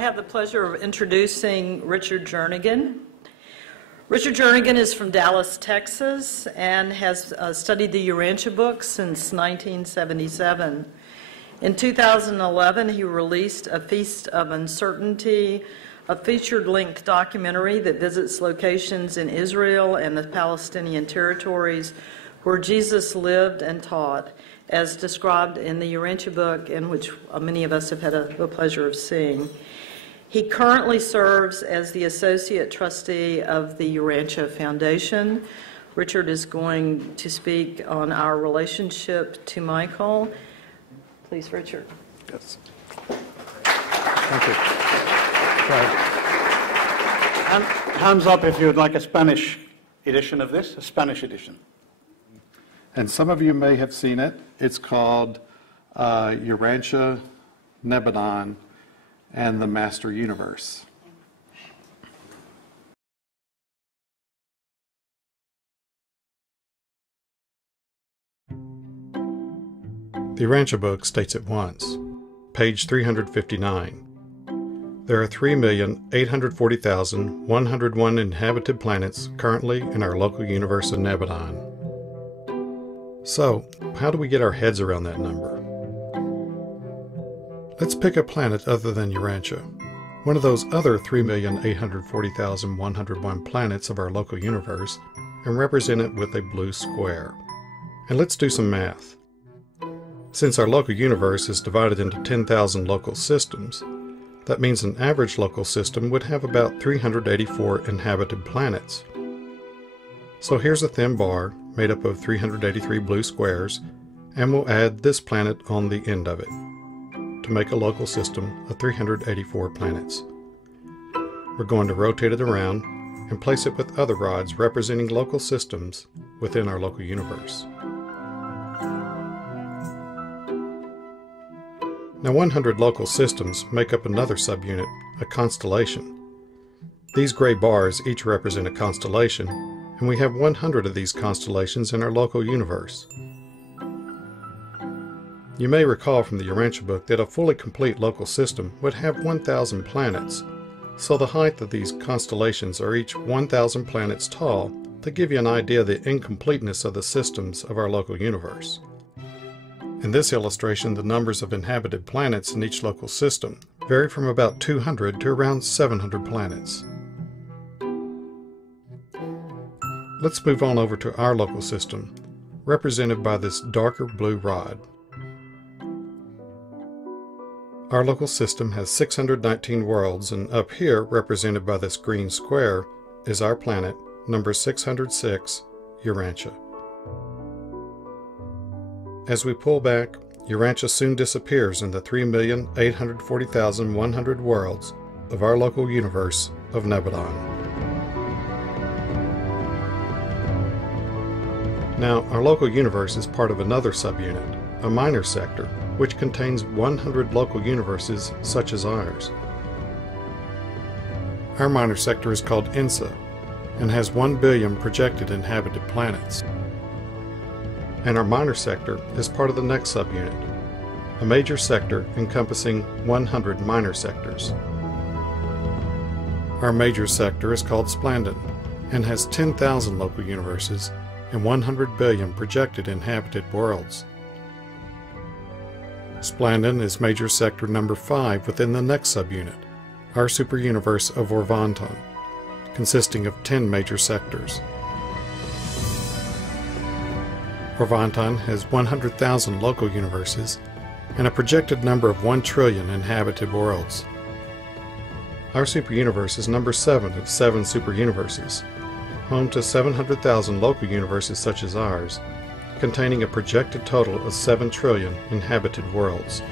I have the pleasure of introducing Richard Jernigan. Richard Jernigan is from Dallas, Texas, and has studied the Urantia book since 1977. In 2011, he released A Feast of Uncertainty, a featured-length documentary that visits locations in Israel and the Palestinian territories where Jesus lived and taught, as described in the Urantia book, in which many of us have had the pleasure of seeing. He currently serves as the Associate Trustee of the Urantia Foundation. Richard is going to speak on our relationship to Michael. Please, Richard. Yes. Thank you. Hands up if you would like a Spanish edition of this, a Spanish edition. And some of you may have seen it. It's called Urantia, Nebadon, and the Master Universe. The Urantia book states at once, page 359, there are 3,840,101 inhabited planets currently in our local universe of Nebadon. So, how do we get our heads around that number? Let's pick a planet other than Urantia, one of those other 3,840,101 planets of our local universe, and represent it with a blue square. And let's do some math. Since our local universe is divided into 10,000 local systems, that means an average local system would have about 384 inhabited planets. So here's a thin bar made up of 383 blue squares, and we'll add this planet on the end of it to make a local system of 384 planets. We're going to rotate it around and place it with other rods representing local systems within our local universe. Now 100 local systems make up another subunit, a constellation. These gray bars each represent a constellation, and we have 100 of these constellations in our local universe. You may recall from the Urantia book that a fully complete local system would have 1,000 planets, so the height of these constellations are each 1,000 planets tall to give you an idea of the incompleteness of the systems of our local universe. In this illustration, the numbers of inhabited planets in each local system vary from about 200 to around 700 planets. Let's move on over to our local system, represented by this darker blue rod. Our local system has 619 worlds, and up here, represented by this green square, is our planet, number 606, Urantia. As we pull back, Urantia soon disappears in the 3,840,100 worlds of our local universe of Nebadon. Now, our local universe is part of another subunit, a minor sector, which contains 100 local universes such as ours. Our minor sector is called INSA and has 1 billion projected inhabited planets. And our minor sector is part of the next subunit, a major sector encompassing 100 minor sectors. Our major sector is called Splandon and has 10,000 local universes and 100 billion projected inhabited worlds. Splandon is major sector number 5 within the next subunit, our superuniverse of Urantia, consisting of 10 major sectors. Urantia has 100,000 local universes and a projected number of 1 trillion inhabited worlds. Our superuniverse is number 7 of 7 superuniverses, home to 700,000 local universes such as ours, containing a projected total of 7 trillion inhabited worlds.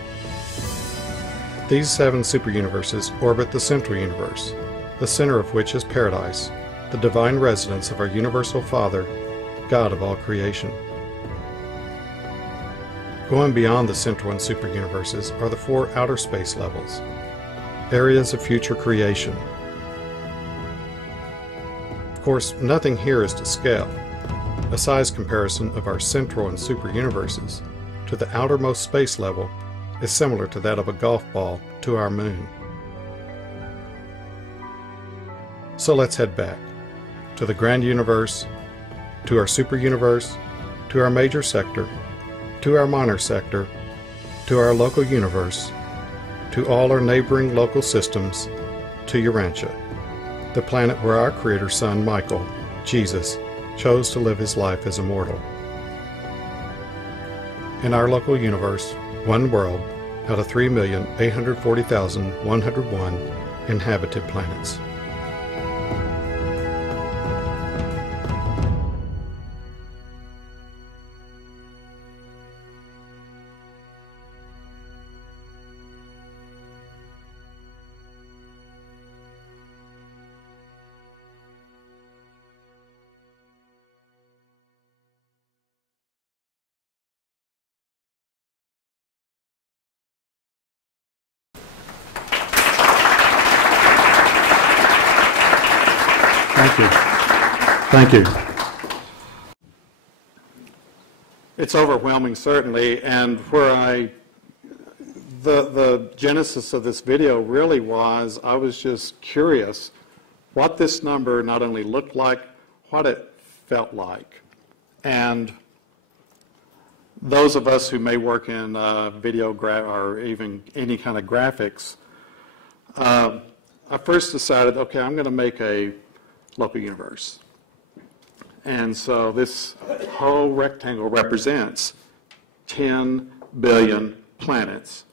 These 7 superuniverses orbit the central universe, the center of which is paradise, the divine residence of our universal Father, God of all creation. Going beyond the central and superuniverses are the 4 outer space levels, areas of future creation. Of course, nothing here is to scale. A size comparison of our central and superuniverses to the outermost space level is similar to that of a golf ball to our moon. So let's head back to the grand universe, to our super universe, to our major sector, to our minor sector, to our local universe, to all our neighboring local systems, to Urantia, the planet where our Creator's Son, Michael, Jesus, chose to live his life as a mortal. In our local universe, one world out of 3,840,101 inhabited planets. Thank you. Thank you. It's overwhelming, certainly, and the genesis of this video really was, I was just curious what this number not only looked like, what it felt like. And those of us who may work in video or even any kind of graphics, I first decided, okay, I'm going to make a local universe. And so this whole rectangle represents 10 billion planets,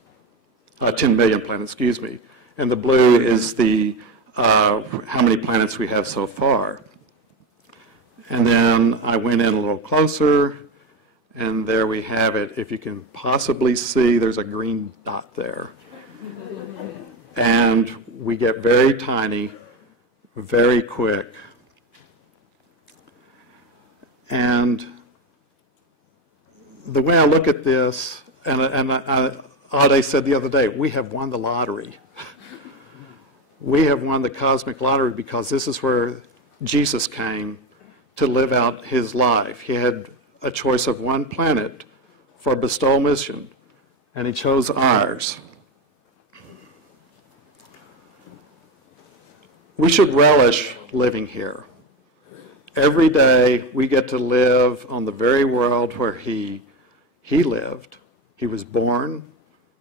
10 million planets, excuse me. And the blue is the how many planets we have so far. And then I went in a little closer, and there we have it. If you can possibly see, there's a green dot there. And we get very tiny, very quick. And the way I look at this, Ade said the other day, we have won the lottery. We have won the cosmic lottery because this is where Jesus came to live out his life. He had a choice of one planet for a bestowal mission, and he chose ours. We should relish living here. Every day we get to live on the very world where he lived. He was born,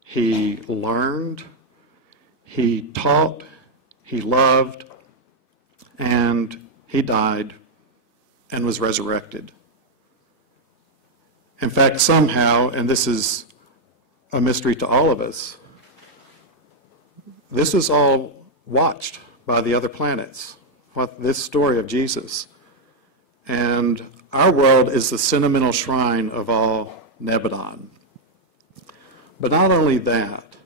he learned, he taught, he loved, and he died and was resurrected. In fact, somehow, and this is a mystery to all of us, this is all watched by the other planets, this story of Jesus. And our world is the sentimental shrine of all Nebadon. But not only that,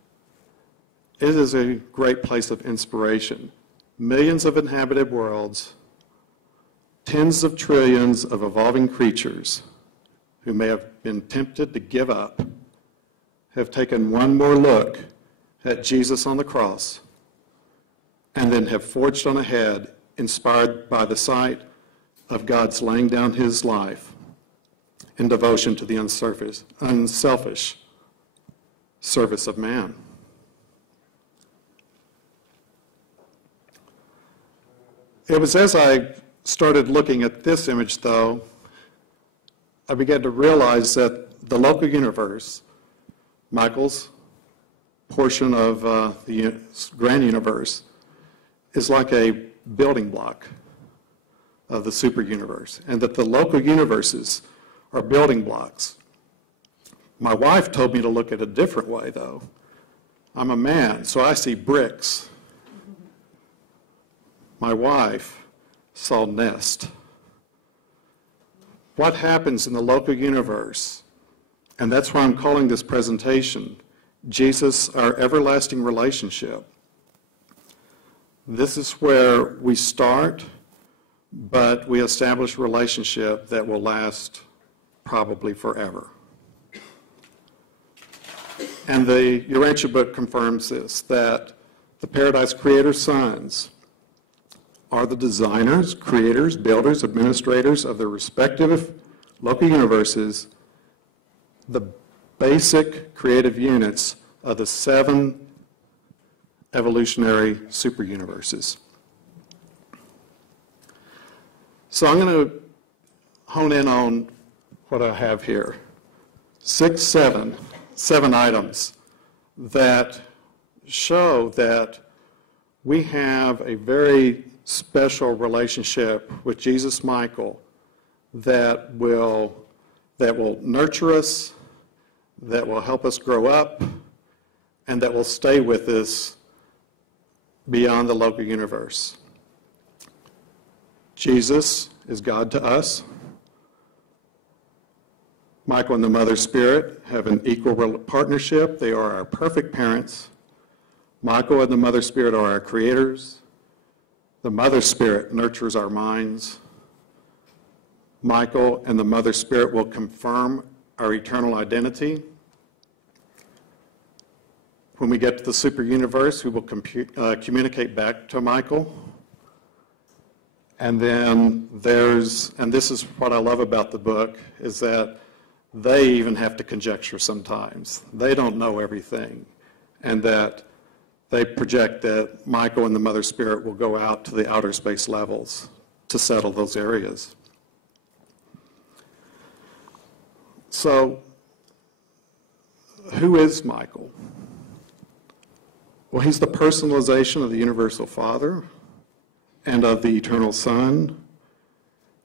it is a great place of inspiration. Millions of inhabited worlds, tens of trillions of evolving creatures who may have been tempted to give up, have taken one more look at Jesus on the cross, and then have forged on ahead, inspired by the sight of God's laying down his life in devotion to the unselfish service of man. It was as I started looking at this image, though, I began to realize that the local universe, Michael's portion of the grand universe, is like a building block of the super universe, and that the local universes are building blocks. My wife told me to look at it a different way, though. I'm a man, so I see bricks. My wife saw nest. What happens in the local universe, and that's why I'm calling this presentation, Jesus, our everlasting relationship. This is where we start, but we establish a relationship that will last probably forever. And the Urantia book confirms this, that the Paradise Creator's sons are the designers, creators, builders, administrators of their respective local universes, the basic creative units of the 7 evolutionary super universes. So I'm going to hone in on what I have here. Seven items that show that we have a very special relationship with Jesus Michael that will nurture us, that will help us grow up, and that will stay with us beyond the local universe. Jesus is God to us. Michael and the Mother Spirit have an equal partnership. They are our perfect parents. Michael and the Mother Spirit are our creators. The Mother Spirit nurtures our minds. Michael and the Mother Spirit will confirm our eternal identity. When we get to the super universe, we will communicate back to Michael. And then and this is what I love about the book, is that they even have to conjecture sometimes. They don't know everything. And that they project that Michael and the Mother Spirit will go out to the outer space levels to settle those areas. So, who is Michael? Well, he's the personalization of the Universal Father and of the Eternal Son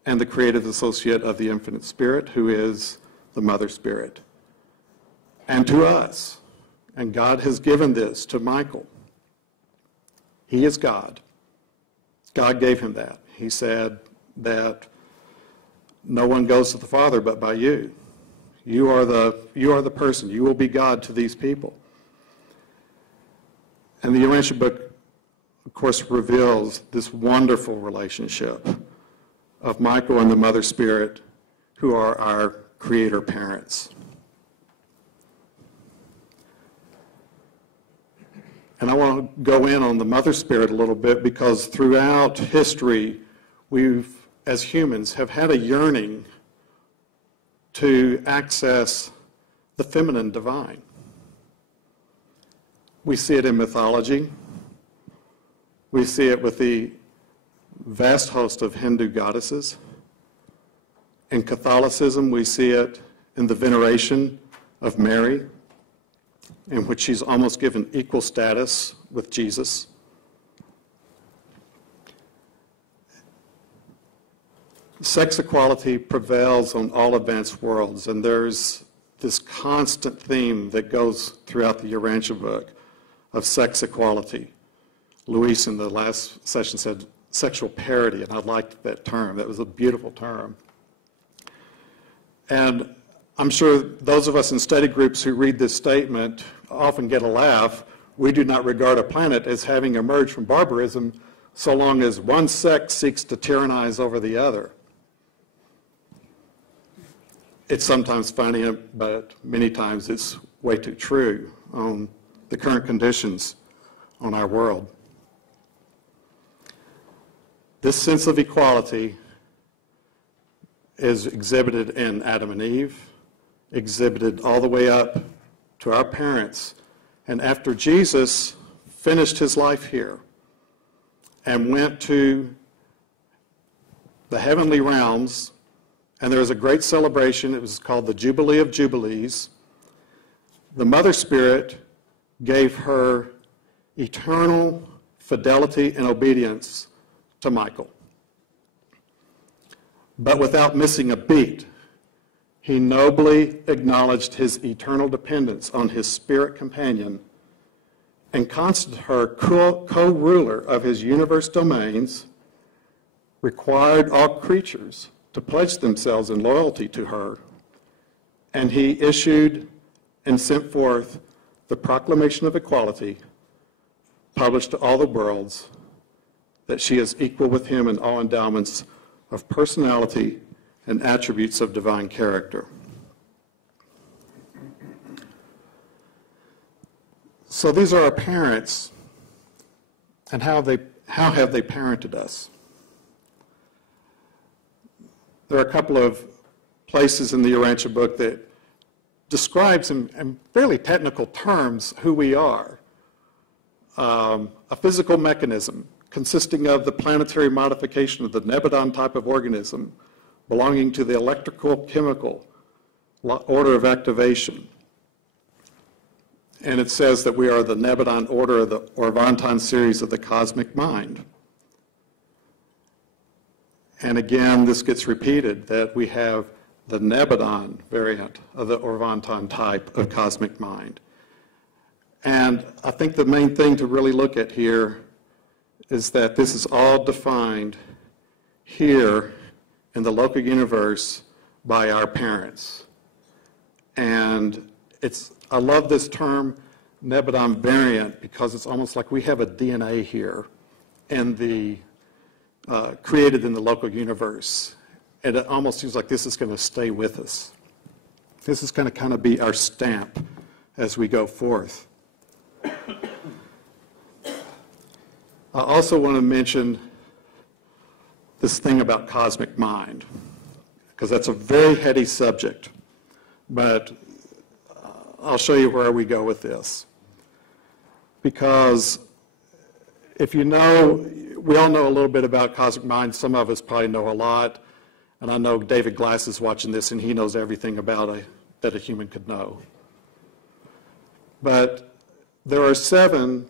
and the creative associate of the Infinite Spirit, who is the Mother Spirit, and to us. And God has given this to Michael. He is God. God gave him that. He said that no one goes to the Father but by you. You are the person. You will be God to these people. And the Urantia book, of course, reveals this wonderful relationship of Michael and the Mother Spirit, who are our creator parents. And I want to go in on the Mother Spirit a little bit, because throughout history, we've, as humans, have had a yearning to access the feminine divine. We see it in mythology. We see it with the vast host of Hindu goddesses. In Catholicism, we see it in the veneration of Mary, in which she's almost given equal status with Jesus. Sex equality prevails on all advanced worlds, and there's this constant theme that goes throughout the Urantia book of sex equality. Luis in the last session said sexual parity, and I liked that term. That was a beautiful term. And I'm sure those of us in study groups who read this statement often get a laugh. We do not regard a planet as having emerged from barbarism so long as one sex seeks to tyrannize over the other. It's sometimes funny, but many times it's way too true on the current conditions on our world. This sense of equality is exhibited in Adam and Eve, exhibited all the way up to our parents. And after Jesus finished his life here and went to the heavenly realms, and there was a great celebration. It was called the Jubilee of Jubilees. The Mother Spirit gave her eternal fidelity and obedience to Michael. But without missing a beat, he nobly acknowledged his eternal dependence on his spirit companion and constituted her co-ruler of his universe domains, required all creatures to pledge themselves in loyalty to her, and he issued and sent forth the Proclamation of Equality, published to all the worlds, that she is equal with him in all endowments of personality and attributes of divine character. So these are our parents, and how have they parented us? There are a couple of places in the Urantia book that describes in fairly technical terms who we are. A physical mechanism consisting of the planetary modification of the Nebadon type of organism belonging to the electrical chemical order of activation. And it says that we are the Nebadon order of the Urantia series of the cosmic mind. And again, this gets repeated, that we have the Nebadon variant of the Urantia type of cosmic mind. And I think the main thing to really look at here is that this is all defined here in the local universe by our parents. And I love this term, Nebadon variant, because it's almost like we have a DNA here in the created in the local universe. And it almost seems like this is going to stay with us. This is going to kind of be our stamp as we go forth. I also want to mention this thing about cosmic mind, because that's a very heady subject, but I'll show you where we go with this. Because if you know, we all know a little bit about cosmic mind. Some of us probably know a lot, and I know David Glass is watching this, and he knows everything about that a human could know. But there are 7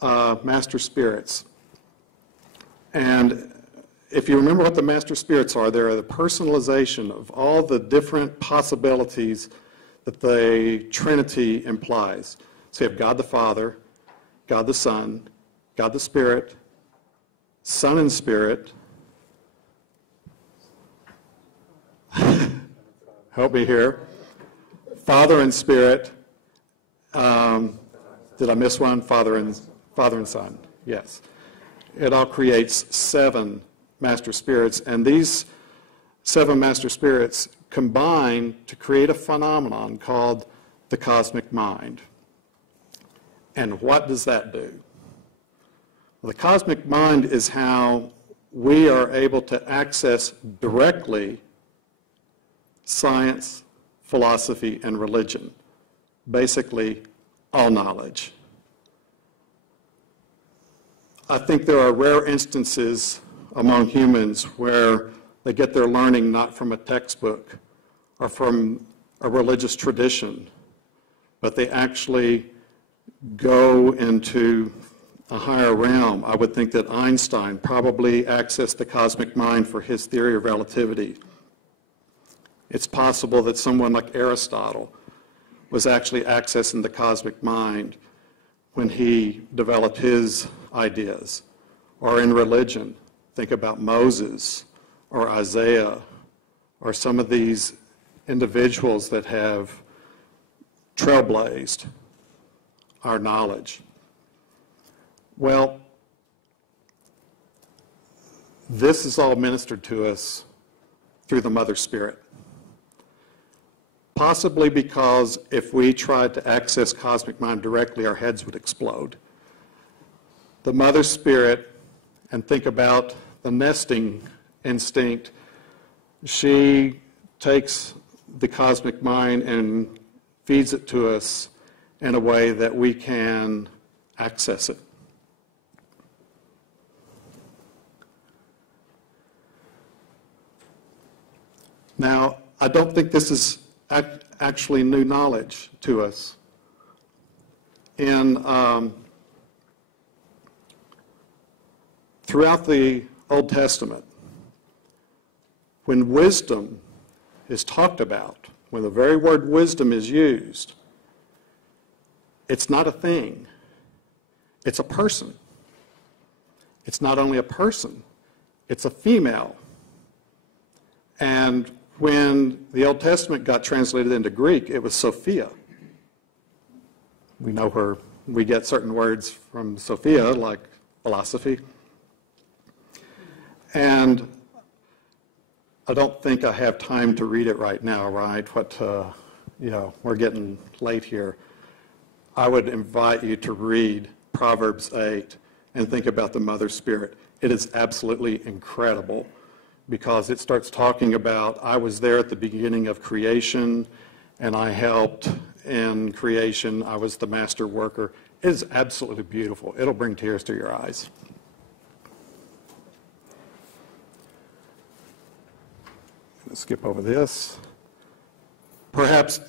master spirits. And if you remember what the master spirits are, they're the personalization of all the different possibilities that the Trinity implies. So you have God the Father, God the Son, God the Spirit, Son and Spirit. Help me here. Father and Spirit. Did I miss one? Father and Son. Yes. It all creates 7 master spirits, and these 7 master spirits combine to create a phenomenon called the cosmic mind. And what does that do? Well, the cosmic mind is how we are able to access directly science, philosophy, and religion. Basically, all knowledge. I think there are rare instances among humans where they get their learning not from a textbook or from a religious tradition, but they actually go into a higher realm. I would think that Einstein probably accessed the cosmic mind for his theory of relativity. It's possible that someone like Aristotle was actually accessing the cosmic mind when he developed his ideas. Or in religion, think about Moses or Isaiah or some of these individuals that have trailblazed our knowledge. Well, this is all ministered to us through the Mother Spirit. Possibly because if we tried to access cosmic mind directly, our heads would explode. The Mother Spirit, and think about the nesting instinct, she takes the cosmic mind and feeds it to us in a way that we can access it. Now, I don't think this is actually new knowledge to us. Throughout the Old Testament, when wisdom is talked about, when the very word wisdom is used, it's not a thing, it's a person. It's not only a person, it's a female. And when the Old Testament got translated into Greek, it was Sophia. We know her, we get certain words from Sophia, like philosophy. And I don't think I have time to read it right now, right? We're getting late here. I would invite you to read Proverbs 8 and think about the Mother Spirit. It is absolutely incredible, because it starts talking about, I was there at the beginning of creation, and I helped in creation. I was the master worker. It is absolutely beautiful. It'll bring tears to your eyes. Let's skip over this. Perhaps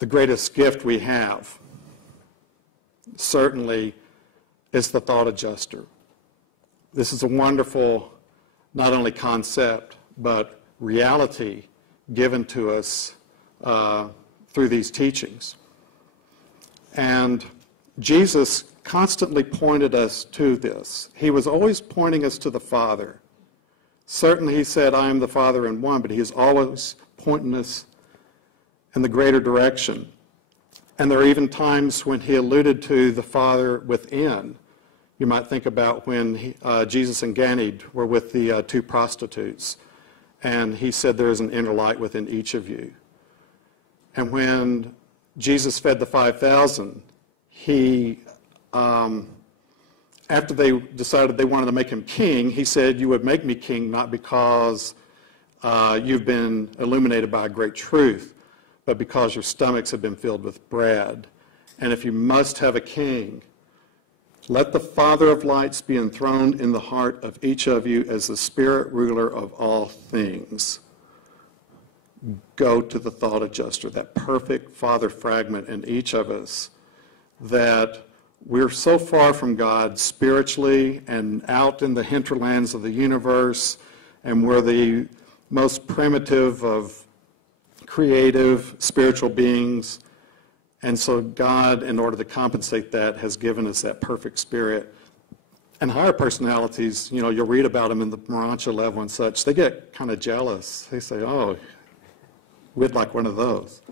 the greatest gift we have certainly is the thought adjuster. This is a wonderful, not only concept, but reality given to us through these teachings. And Jesus constantly pointed us to this. He was always pointing us to the Father. Certainly he said, I am the Father in one, but he is always pointing us in the greater direction. And there are even times when he alluded to the Father within. You might think about when Jesus and Ganymede were with the two prostitutes, and he said there is an inner light within each of you. And when Jesus fed the 5,000, he, after they decided they wanted to make him king, he said, you would make me king not because you've been illuminated by a great truth, but because your stomachs have been filled with bread. And if you must have a king, let the Father of lights be enthroned in the heart of each of you as the spirit ruler of all things. Go to the thought adjuster, that perfect Father fragment in each of us, that we're so far from God spiritually and out in the hinterlands of the universe, and we're the most primitive of creative spiritual beings. And so God, in order to compensate that, has given us that perfect spirit. And higher personalities, you know, you'll read about them in the Urantia level and such, they get kind of jealous. They say, oh, we'd like one of those.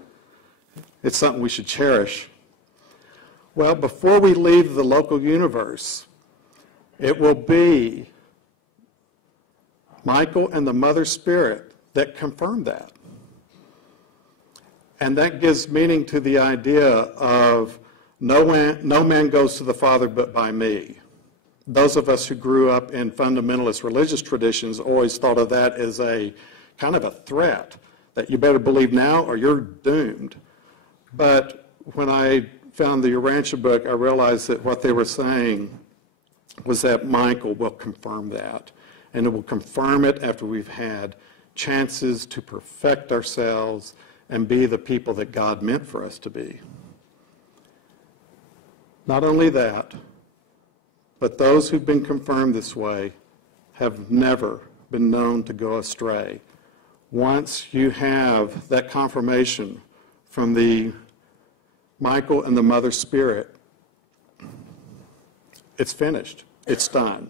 It's something we should cherish. Well, before we leave the local universe, it will be Michael and the Mother Spirit that confirm that. And that gives meaning to the idea of no man goes to the Father but by me. Those of us who grew up in fundamentalist religious traditions always thought of that as a kind of a threat, that you better believe now or you're doomed. But when I found the Urantia book, I realized that what they were saying was that Michael will confirm that. And it will confirm it after we've had chances to perfect ourselves and be the people that God meant for us to be. Not only that, but those who've been confirmed this way have never been known to go astray. Once you have that confirmation from the Michael and the Mother Spirit, it's finished. It's done.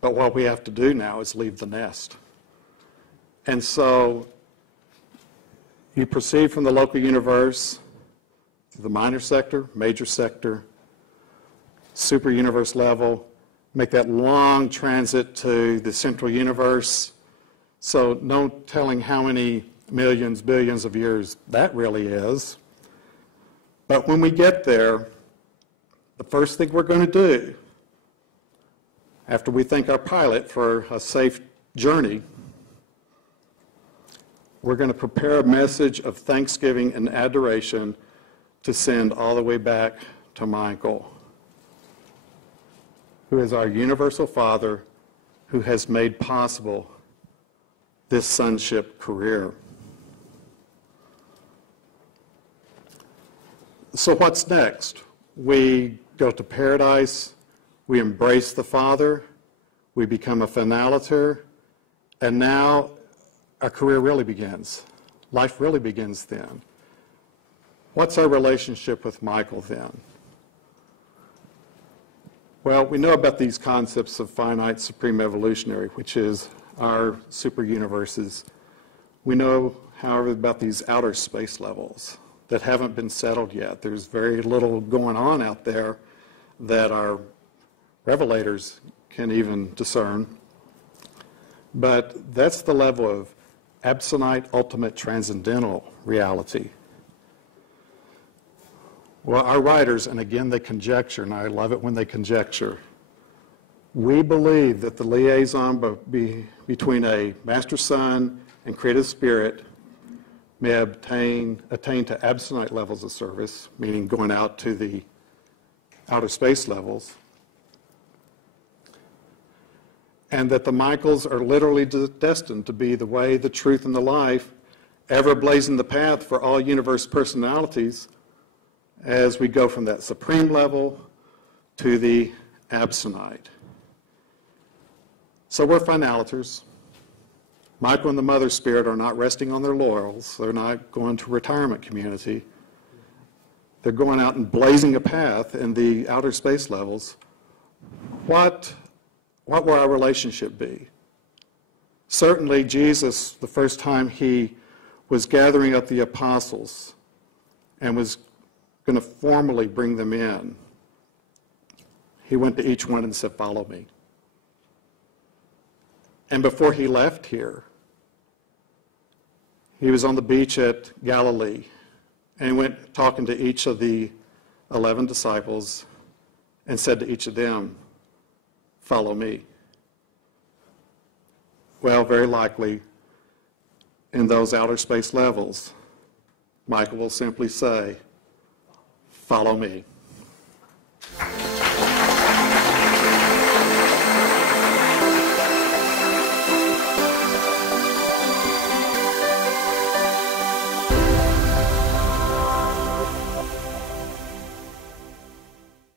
But what we have to do now is leave the nest. And so you proceed from the local universe to the minor sector, major sector, super universe level, make that long transit to the central universe. So no telling how many millions, billions of years that really is. But when we get there, the first thing we're going to do, after we thank our pilot for a safe journey, we're going to prepare a message of thanksgiving and adoration to send all the way back to Michael, who is our universal Father, who has made possible this sonship career. So what's next? We go to paradise, we embrace the Father, we become a finaliter, and now our career really begins. Life really begins then. What's our relationship with Michael then? Well, we know about these concepts of finite supreme evolutionary, which is our super universes. We know, however, about these outer space levels that haven't been settled yet. There's very little going on out there that our revelators can even discern. But that's the level of absolute, ultimate, transcendental reality. Well, our writers, and again they conjecture, and I love it when they conjecture, we believe that the liaison between a Master Son and Creative Spirit may attain to absolute levels of service, meaning going out to the outer space levels. and that the Michaels are literally destined to be the way, the truth, and the life, ever blazing the path for all universe personalities as we go from that supreme level to the absonite. So we're finaliters. Michael and the Mother Spirit are not resting on their laurels. They're not going to retirement community. They're going out and blazing a path in the outer space levels. What will our relationship be? Certainly Jesus, the first time he was gathering up the apostles and was going to formally bring them in, he went to each one and said, "Follow me." And before he left here, he was on the beach at Galilee, and he went talking to each of the 11 disciples and said to each of them, "Follow me." Well, very likely, in those outer space levels, Michael will simply say, "Follow me."